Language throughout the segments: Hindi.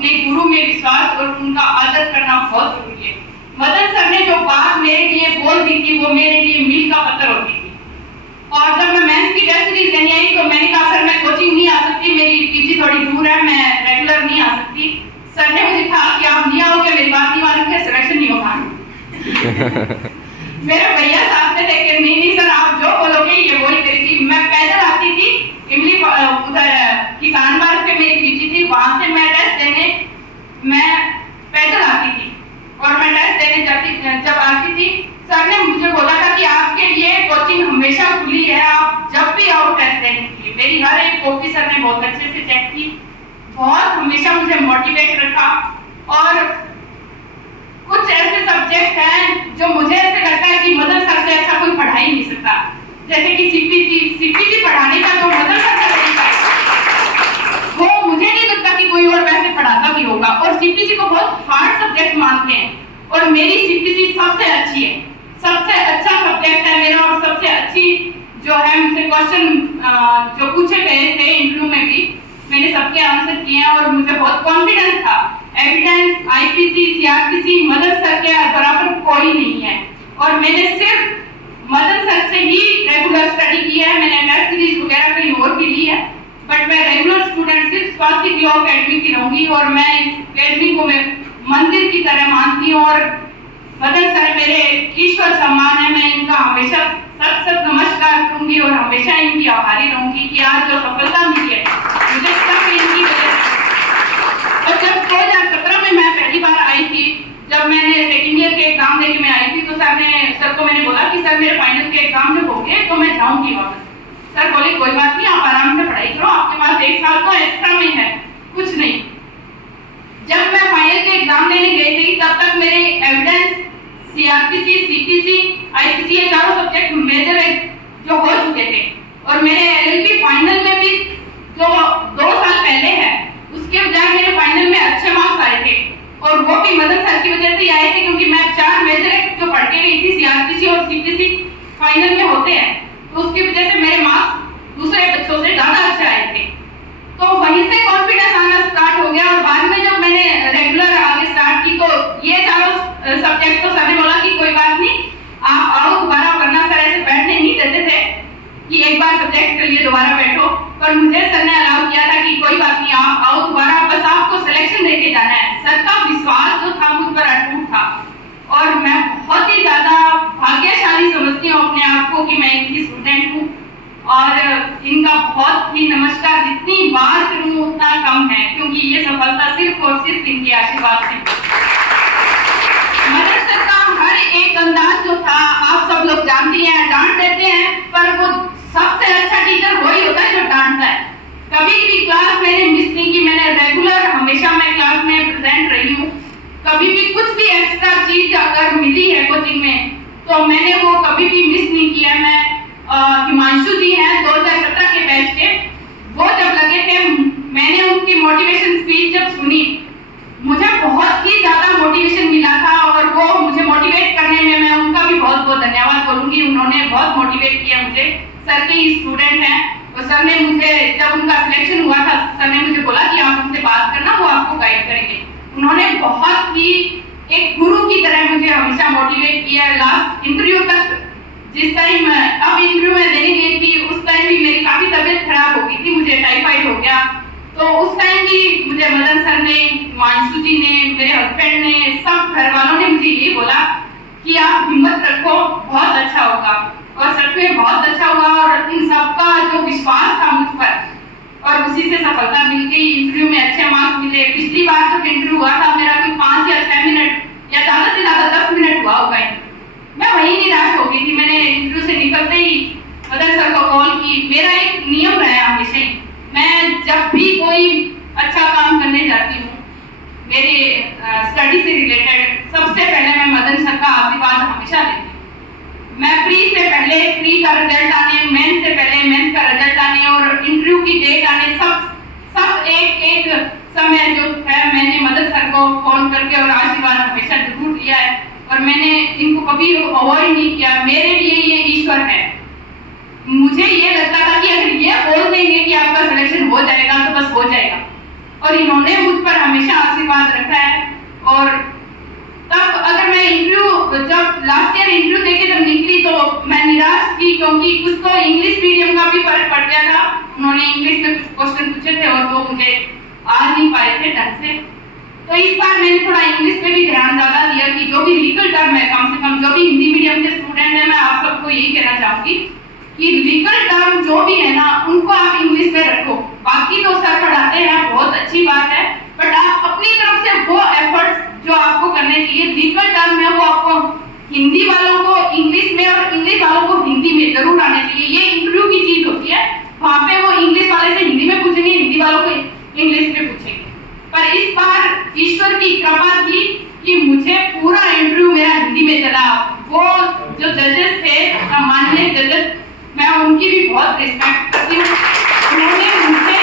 अपने गुरु में विश्वास और उनका आदर करना बहुत जरूरी है। मदन सर ने जो बात मेरे लिए बोल दी थी वो मेरे लिए मील का पत्थर होती थी। और जब मैं मेंस की टेस्ट सीरीज देने आई तो मैंने कहा सर मैं कोचिंग नहीं आ सकती, मेरी पीजी थोड़ी दूर है, मैं रेगुलर नहीं आ सकती। सर ने मुझे कहा कि आप नहीं आओगे, मेरी बात नहीं मानोगे, सिलेक्शन नहीं होगा। मेरे भैया साथ में थे कि नहीं सर आप जो बोलोगे ये वही करेगी। मैं पैदल आती थी इमली उधर किसान मार्ग पे मेरी पीजी थी, वहां से मैं टेस्ट देने मैं पैदल आती थी और मैं टेस्ट देने जब आती थी सर ने मुझे बोला था कि आपके लिए कोचिंग हमेशा खुली है, आप जब भी आओ टेस्ट देने के लिए। मेरी हर एक कॉपी सर ने बहुत अच्छे से चेक की, बहुत हमेशा मुझे मोटिवेट रखा। और कुछ ऐसे सब्जेक्ट हैं जो मुझे ऐसे लगता है कि मदन सर से अच्छा कोई पढ़ा ही नहीं सकता, जैसे कि सीपीसी पढ़ाने का जो मदन सर का तरीका है वो मुझे नहीं लगता कि कोई और वैसे पढ़ाता भी होगा। और सीपीसी को बहुत हार्ड सब्जेक्ट मानते हैं और मेरी सीपीसी सबसे अच्छी है, सबसे अच्छा सब्जेक्ट है मेरा। और सबसे अच्छी जो है मुझसे क्वेश्चन जो पूछे गए थे इंटरव्यू में भी मैंने सबके आंसर किए हैं और मुझे बहुत कॉन्फिडेंस था। Evidence, IPC, CrPC Madan sir के बराबर कोई नहीं है। और मैंने सिर्फ मदन सर से ही रेगुलर स्टडी की है, मैंने टेस्ट सीरीज वगैरह कहीं और भी ली है, बट मैं रेगुलर स्टूडेंट सिर्फ स्वास्थ्य की अकेडमी की रहूंगी। और मैं इस अकेडमी को मैं मंदिर की तरह मानती हूँ और मदन सर मेरे ईश्वर सम्मान है। मैं इनका हमेशा सत नमस्कार करूंगी और हमेशा इनकी आभारी रहूंगी कि आज जो सफलता मिली है मुझे सब इनकी वजह से। और जब 2017 में मैं पहली बार आई थी, जब मैंने सेकेंड ईयर के एग्जाम देके मैं आई थी तो सर को मैंने बोला कि सर मेरे फाइनल के एग्जाम जब हो गए तो मैं जाऊंगी वापस। सर बोले कोई बात नहीं, आप आराम से पढ़ाई करो, आपके पास 1 साल तो एक्स्ट्रा में है, कुछ नहीं। जब मैं फाइनल के एग्जाम देने गई थी तब तक मेरे एविडेंस, सीआरपीसी, सीपीसी, आईपीसी ये चारों सब्जेक्ट मेजर जो हो चुके थे। और मेरे एलएलबी फाइनल में भी जो 2 साल पहले है उसके बजाय मेरे फाइनल में अच्छे मार्क्स आए थे और वो भी मदन सर की वजह से आए थे, क्योंकि मैं 4 मेजर जो पढ़ के गई थी सीआरपीसी और सीपीसी फाइनल में होते हैं तो उसकी वजह से मेरे मार्क्स दूसरे बच्चों से ज्यादा अच्छे आए थे। तो वहीं से कॉन्फिडेंस आना स्टार्ट हो गया। और बाद में जब मैंने रेगुलर आगे स्टार्ट की तो ये चारों सब्जेक्ट तो सर ने बोला कि कोई बात नहीं आप आओ दोबारा, वरना सर ऐसे बैठने नहीं देते थे कि एक बार सब्जेक्ट के लिए दोबारा बैठो, पर मुझे सर ने अलाउ किया था कि कोई बात नहीं आप आओ दोबारा, बस आपको सिलेक्शन देके जाना है। सर का विश्वास जो था मुझ पर अटूट था और मैं बहुत ही ज्यादा भाग्यशाली समझती हूँ अपने आप को कि मैं इनकी स्टूडेंट हूँ। और इनका बहुत ही नमस्कार जितनी बार करूँ उतना कम है, क्योंकि ये सफलता सिर्फ और सिर्फ इनके आशीर्वाद से। मदन सर का हर एक अंदाज जो था आप सब लोग जानती हैं, डांट देते हैं पर वो सबसे अच्छा टीचर वही होता है जो डांटता है। कभी भी क्लास मैंने मिस नहीं की, मैंने रेगुलर हमेशा मैं क्लास में प्रेजेंट रही हूँ। कभी भी कुछ भी एक्स्ट्रा चीज अगर मिली है कोचिंग में तो मैंने वो कभी भी मिस नहीं किया। मैं हिमांशु जी हैं 2017 के बैच के, वो जब लगे थे मैंने उनकी मोटिवेशन स्पीच जब सुनी मुझे बहुत ही ज्यादा मोटिवेशन मिला था और वो मुझे मोटिवेट करने में मैं उनका भी बहुत बहुत धन्यवाद बोलूंगी। उन्होंने बहुत मोटिवेट किया मुझे, सर के ही स्टूडेंट हैं और सर ने मुझे जब उनका सिलेक्शन हुआ था सर ने मुझे बोला कि आप उनसे बात करना, वो आपको गाइड करेंगे। उन्होंने बहुत ही एक गुरु की तरह मुझे हमेशा मोटिवेट किया। लास्ट इंटरव्यू तक जिस टाइम अब इंटरव्यू में देने गई थी उस टाइम भी मेरी काफी तबीयत खराब हो गई थी, मुझे टाइफाइड हो गया, तो उस टाइम भी मुझे मदन सर ने, मानसू जी ने, मेरे हस्बैंड ने, सब घर वालों ने मुझे ये बोला कि आप हिम्मत रखो, बहुत अच्छा होगा। और सच में बहुत अच्छा हुआ और इन सबका जो विश्वास था मुझ पर और उसी से सफलता मिल गई। इंटरव्यू में अच्छे मार्क्स मिले। पिछली बार जब इंटरव्यू हुआ था मेरा कोई 5 या 6 मिनट या ज्यादा से ज्यादा 10 मिनट हुआ होगा, मैं वही निराश हो गई थी। मैंने इंटरव्यू से निकलते ही मदन सर को कॉल की। मेरा एक नियम रहा हमेशा ही, मैं जब भी कोई अच्छा काम करने जाती हूँ मेरे स्टडी से रिलेटेड सबसे पहले मैं मदन सर का आशीर्वाद हमेशा लेती हूँ। मैं प्री से पहले प्री का रिजल्ट आने, मेंस से पहले मेंस का रिजल्ट आने और इंटरव्यू की डेट आने, सब एक समय जो है मैंने मदन सर को फोन करके और आशीर्वाद हमेशा जरूर दिया है और मैंने इनको कभी अवॉइड नहीं किया। मेरे लिए ये ईश्वर है। मुझे ये लगता था कि अगर ये बोल देंगे कि आपका सिलेक्शन हो जाएगा तो बस हो जाएगा, और इन्होंने मुझ पर हमेशा आशीर्वाद रखा है। और तब अगर मैं जब लास्ट ईयर इंटरव्यू देके जब निकली तो मैं निराश थी, क्योंकि कुछ तो इंग्लिश मीडियम का भी फर्क पड़ गया था। उन्होंने इंग्लिश में कुछ क्वेश्चन पूछे थे और वो मुझे आ नहीं पाए थे ढंग से। तो इस बार मैंने थोड़ा इंग्लिश पे भी ध्यान ज्यादा दिया कि जो भी लीगल टर्म है, कम से कम जो भी हिंदी मीडियम के स्टूडेंट हैं, मैं आप सबको यही कहना चाहूंगी कि लीगल टर्म जो भी है ना, उनको आप इंग्लिश में रखो। बाकी तो सर पढ़ाते हैं, बहुत अच्छी बात है, बट आप अपनी तरफ से वो एफर्ट्स जो आपको करने चाहिए, लीगल टर्म है वो आपको हिंदी वालों को इंग्लिश में और इंग्लिश वालों को हिंदी में जरूर आने चाहिए। ये इंटरव्यू की चीज होती है, वहां पे वो इंग्लिश वाले से हिंदी में पूछेंगे, हिंदी वालों को इंग्लिश में पूछेंगे। पर इस बार ईश्वर की कृपा थी कि मुझे पूरा इंटरव्यू मेरा हिंदी में चला। वो जो जजेस थे, माननीय जजेस, मैं उनकी भी बहुत रिस्पेक्ट करती हूँ। उन्होंने मुझे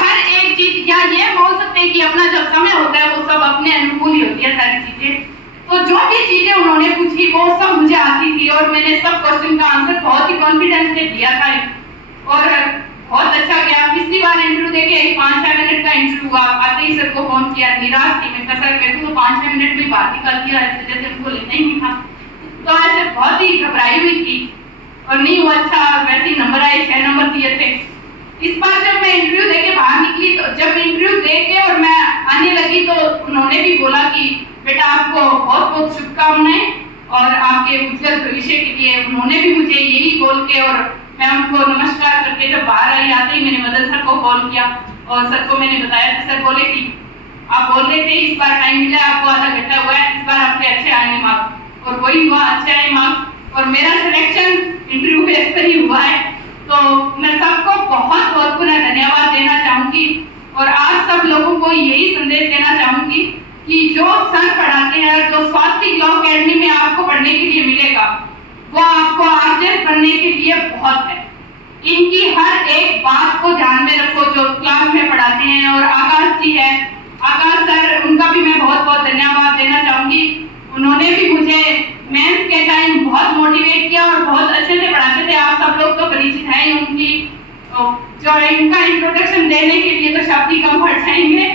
हर एक चीज, या ये बोल सकते हैं कि अपना जब समय होता है वो सब अपने अनुकूल ही होती है सारी चीजें। तो जो भी चीजें उन्होंने पूछी वो सब मुझे आती थी और मैंने सब क्वेश्चन का आंसर बहुत ही कॉन्फिडेंस से दिया था और बहुत अच्छा गया। पिछली बार इंटरव्यू देके 5-6 मिनट का इंटरव्यू हुआ, आते ही सर को फोन किया, निराश थी मैं, सर मेरे को तो 5-6 मिनट में बात निकल दिया, ऐसे जैसे उनको लेना ही नहीं था। तो ऐसे बहुत ही घबराई हुई थी और नहीं हुआ। अच्छा, वैसे ही नंबर आए, 6 नंबर दिए थे। इस बार जब मैं इंटरव्यू देके बाहर निकली, तो जब इंटरव्यू देके और मैं आने लगी तो उन्होंने भी बोला कि बेटा आपको बहुत बहुत शुभकामनाएं और आपके उज्जवल भविष्य के लिए। उन्होंने भी मुझे यही बोल के, और मैं उनको नमस्कार करके जब बाहर आई, आते ही मैंने मदन सर को कॉल किया और सर को मैंने बताया। तो सर बोले कि आप बोल रहे थे इस बार टाइम मिला आपको, आधा घंटा हुआ है, इस बार आपके अच्छे आएंगे मार्क्स, और वही हुआ, अच्छे आए मार्क्स और मेरा सिलेक्शन इंटरव्यू बेस पर ही हुआ है। तो मैं सबको बहुत बहुत पुनः धन्यवाद देना चाहूंगी और आप सब लोगों को यही संदेश देना चाहूंगी कि जो सर पढ़ाते हैं, जो स्वास्तिक लॉ अकेडमी में आपको पढ़ने के लिए मिलेगा, वो आपको आरजेएस बनने के लिए बहुत है। इनकी हर एक बात को ध्यान में रखो जो क्लास में पढ़ाते हैं। और आकाश जी है, आकाश सर, उनका भी मैं बहुत बहुत धन्यवाद देना चाहूंगी। उन्होंने भी मुझे मेंस के टाइम बहुत मोटिवेट किया और बहुत अच्छे से पढ़ाते थे। आप सब लोग तो परिचित हैं उनकी, जो इनका इंट्रोडक्शन देने के लिए तो शब्द ही कम पड़ जाएंगे।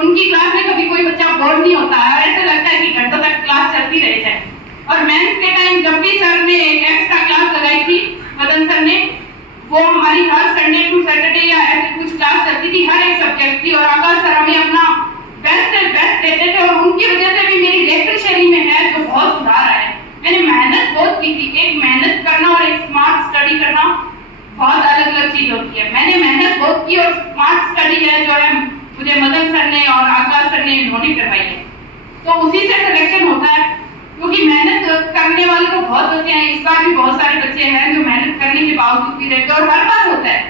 उनकी क्लास में कभी कोई बच्चा बोर नहीं होता है, ऐसा लगता है कि घंटों तक क्लास चलती रह जाए। और मेंस के टाइम जब भी सर ने एक एक्स्ट्रा क्लास लगाई थी, मदन सर ने, वो हमारी हर संडे टू सैटरडे या ऐसे कुछ क्लास चलती थी, हर एक सब्जेक्ट की, और आकाश सर हमें अपना बेस्ट से बेस्ट देते थे और उनकी वजह से भी मेरी लेखन शैली में है जो बहुत सुधार आया है। मैंने मेहनत बहुत की थी, एक मेहनत करना और एक स्मार्ट स्टडी करना बहुत अलग अलग चीज होती है। मैंने मेहनत बहुत की और स्मार्ट स्टडी है जो है मुझे मदन सर ने और आकाश सर ने इन्होंने करवाई है। तो उसी से सिलेक्शन होता है, क्योंकि मेहनत करने वाले तो बहुत होते हैं। इस बार भी बहुत सारे बच्चे हैं जो मेहनत करने के बावजूद भी रहते हैं, और हर बार होता है।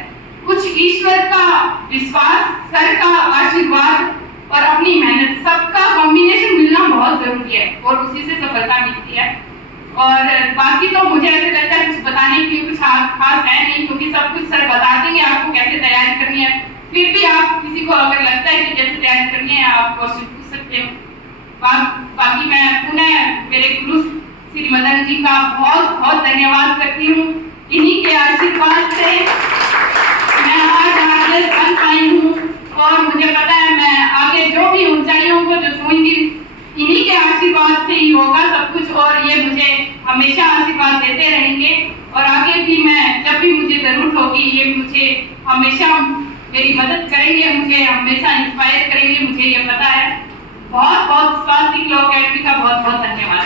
कुछ ईश्वर का विश्वास, सर का आशीर्वाद और अपनी मेहनत, सबका कॉम्बिनेशन मिलना बहुत जरूरी है और उसी से सफलता मिलती है। और बाकी तो मुझे ऐसे लगता है कुछ बताने के लिए कुछ खास है नहीं, क्योंकि सब कुछ सर बता देंगे आपको कैसे तैयारी करनी है। फिर भी आप किसी को अगर लगता है कि कैसे तैयारी करनी है, आप क्वेश्चन पूछ सकते हो। बाकी मैं पुनः मेरे गुरु श्री मदन जी का बहुत बहुत धन्यवाद करती हूँ। इन्हीं के आशीर्वाद से मैं आज आरजेएस बन पाई हूँ और मुझे पता है मैं आगे जो भी ऊंचाइयों को जो छूंगी, इन्हीं के आशीर्वाद से ही होगा सब कुछ। और ये मुझे हमेशा आशीर्वाद देते रहेंगे और आगे भी मैं जब भी मुझे जरूरत होगी, ये मुझे हमेशा मेरी मदद करेंगे, मुझे हमेशा इंस्पायर करेंगे, मुझे ये पता है। बहुत बहुत स्वास्तिक लॉ अकेडमी का बहुत बहुत धन्यवाद।